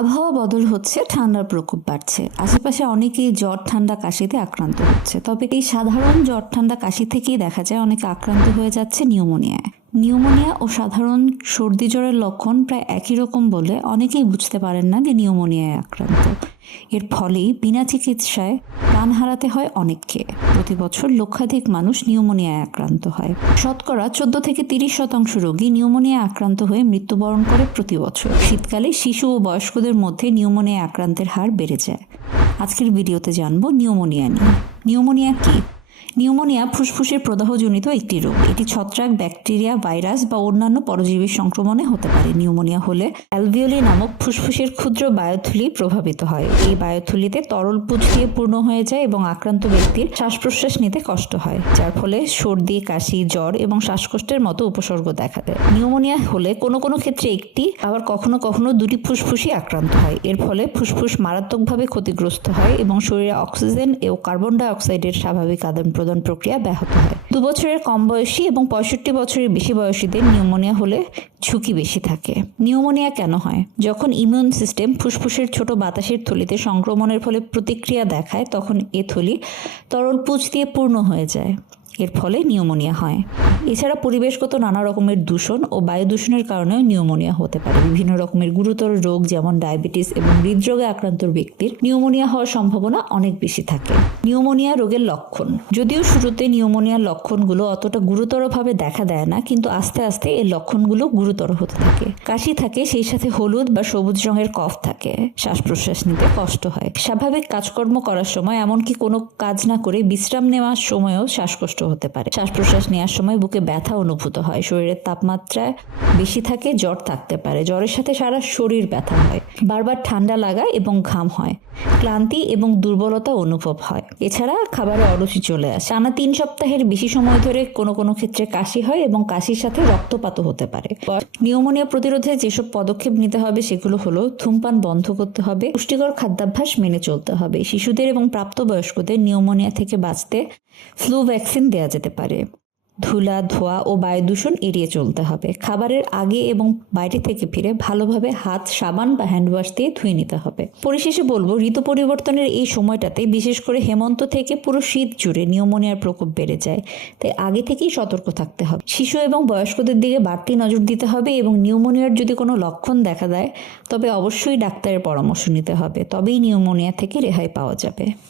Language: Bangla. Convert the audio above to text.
আবহাওয়া বদল হচ্ছে, ঠান্ডার প্রকোপ বাড়ছে। আশেপাশে অনেকেই জ্বর ঠান্ডা কাশিতে আক্রান্ত হচ্ছে। তবে এই সাধারণ জ্বর ঠান্ডা কাশি থেকেই দেখা যায় অনেকে আক্রান্ত হয়ে যাচ্ছে নিউমোনিয়ায়। নিউমোনিয়া ও সাধারণ সর্দি জ্বরের লক্ষণ প্রায় একই রকম বলে অনেকেই বুঝতে পারেন না যে নিউমোনিয়ায় আক্রান্ত। এর ফলেই বিনা চিকিৎসায় প্রাণ হারাতে হয় অনেককে। প্রতি বছর লক্ষাধিক মানুষ নিউমোনিয়ায় আক্রান্ত হয়। শতকরা 14 থেকে 30% রোগী নিউমোনিয়ায় আক্রান্ত হয়ে মৃত্যুবরণ করে প্রতি বছর। শীতকালে শিশু ও বয়স্কদের মধ্যে নিউমোনিয়া আক্রান্তের হার বেড়ে যায়। আজকের ভিডিওতে জানবো নিউমোনিয়া নিয়ে। নিউমোনিয়া কি? নিউমোনিয়া ফুসফুসের প্রদাহজনিত একটি রোগ। এটি ছত্রাক, ব্যাকটেরিয়া, ভাইরাস বা অন্যান্য পরজীবীর সংক্রমণে হতে পারে। নিউমোনিয়া হলে অ্যালভিওলি নামক ফুসফুসের ক্ষুদ্র বায়ুথলি প্রভাবিত হয়। এই বায়ুথলিতে তরল পুঁজ দিয়ে পূর্ণ হয়ে যায় এবং আক্রান্ত ব্যক্তির শ্বাস প্রশ্বাস নিতে কষ্ট হয়, যার ফলে সর্দি, কাশি, জ্বর এবং শ্বাসকষ্টের মতো উপসর্গ দেখা দেয়। নিউমোনিয়া হলে কোনো কোনো ক্ষেত্রে একটি, আবার কখনো কখনো দুটি ফুসফুসই আক্রান্ত হয়। এর ফলে ফুসফুস মারাত্মকভাবে ক্ষতিগ্রস্ত হয় এবং শরীরে অক্সিজেন ও কার্বন ডাই অক্সাইডের স্বাভাবিক আদান প্রদান প্রক্রিয়া ব্যাহত হয়। 2 বছরের কম বয়সী এবং 65 বছরের বেশি বয়সীদের নিউমোনিয়া হলে ঝুঁকি বেশি থাকে। নিউমোনিয়া কেন হয়? যখন ইমিউন সিস্টেম ফুসফুসের ছোট বাতাসের থলিতে সংক্রমণের ফলে প্রতিক্রিয়া দেখায়, তখন এ থলি তরল পুঁজ দিয়ে পূর্ণ হয়ে যায়। এর ফলে নিউমোনিয়া হয়। এছাড়া পরিবেশগত নানা রকমের দূষণ ও বায়ু দূষণের কারণেও নিউমোনিয়া হতে পারে। বিভিন্ন রকমের গুরুতর রোগ যেমন ডায়াবেটিস এবং হৃদরোগে আক্রান্ত ব্যক্তির নিউমোনিয়া হওয়ার সম্ভাবনা অনেক বেশি থাকে। নিউমোনিয়া রোগের লক্ষণ। যদিও শুরুতে নিউমোনিয়ার লক্ষণগুলো অতটা গুরুতরভাবে দেখা দেয় না, কিন্তু আস্তে আস্তে এর লক্ষণগুলো গুরুতর হতে থাকে। কাশি থাকে, সেই সাথে হলুদ বা সবুজ রঙের কফ থাকে। শ্বাস প্রশ্বাস নিতে কষ্ট হয়। স্বাভাবিক কাজকর্ম করার সময়, এমনকি কোনো কাজ না করে বিশ্রাম নেওয়ার সময়ও শ্বাসকষ্ট হতে পারে। শ্বাস প্রশ্বাস নেওয়ার সময় বুকে ব্যথা অনুভূত হয়। শরীরের তাপমাত্রা বেশি থাকে, জ্বর থাকতে পারে। জ্বরের সাথে সারা শরীর ব্যথা হয়। বারবার ঠান্ডা লাগা এবং ঘাম হয়। ক্লান্তি এবং দুর্বলতা অনুভব হয়। এছাড়া খাবারে অরুচি চলে আসে। টানা 3 সপ্তাহের বেশি সময় ধরে কোনো কোনো ক্ষেত্রে কাশি হয় এবং কাশির সাথে রক্তপাতও হতে পারে। নিউমোনিয়া প্রতিরোধে যেসব পদক্ষেপ নিতে হবে সেগুলো হলো: ধূমপান বন্ধ করতে হবে, পুষ্টিকর খাদ্যাভ্যাস মেনে চলতে হবে। শিশুদের এবং প্রাপ্তবয়স্কদের নিউমোনিয়া থেকে বাঁচতে ফ্লু ভ্যাকসিন দেওয়া যেতে পারে। ধুলা, ধোঁয়া ও বায়ু দূষণ এড়িয়ে চলতে হবে। খাবারের আগে এবং বাইরে থেকে ফিরে ভালোভাবে হাত সাবান বা হ্যান্ডওয়াশ দিয়ে ধুয়ে নিতে হবে। পরিশেষে বলবো, ঋতু পরিবর্তনের এই সময়টাতে, বিশেষ করে হেমন্ত থেকে পুরো শীত জুড়ে নিউমোনিয়ার প্রকোপ বেড়ে যায়। তাই আগে থেকেই সতর্ক থাকতে হবে। শিশু এবং বয়স্কদের দিকে বাড়তি নজর দিতে হবে এবং নিউমোনিয়ার যদি কোনো লক্ষণ দেখা দেয় তবে অবশ্যই ডাক্তারের পরামর্শ নিতে হবে। তবেই নিউমোনিয়া থেকে রেহাই পাওয়া যাবে।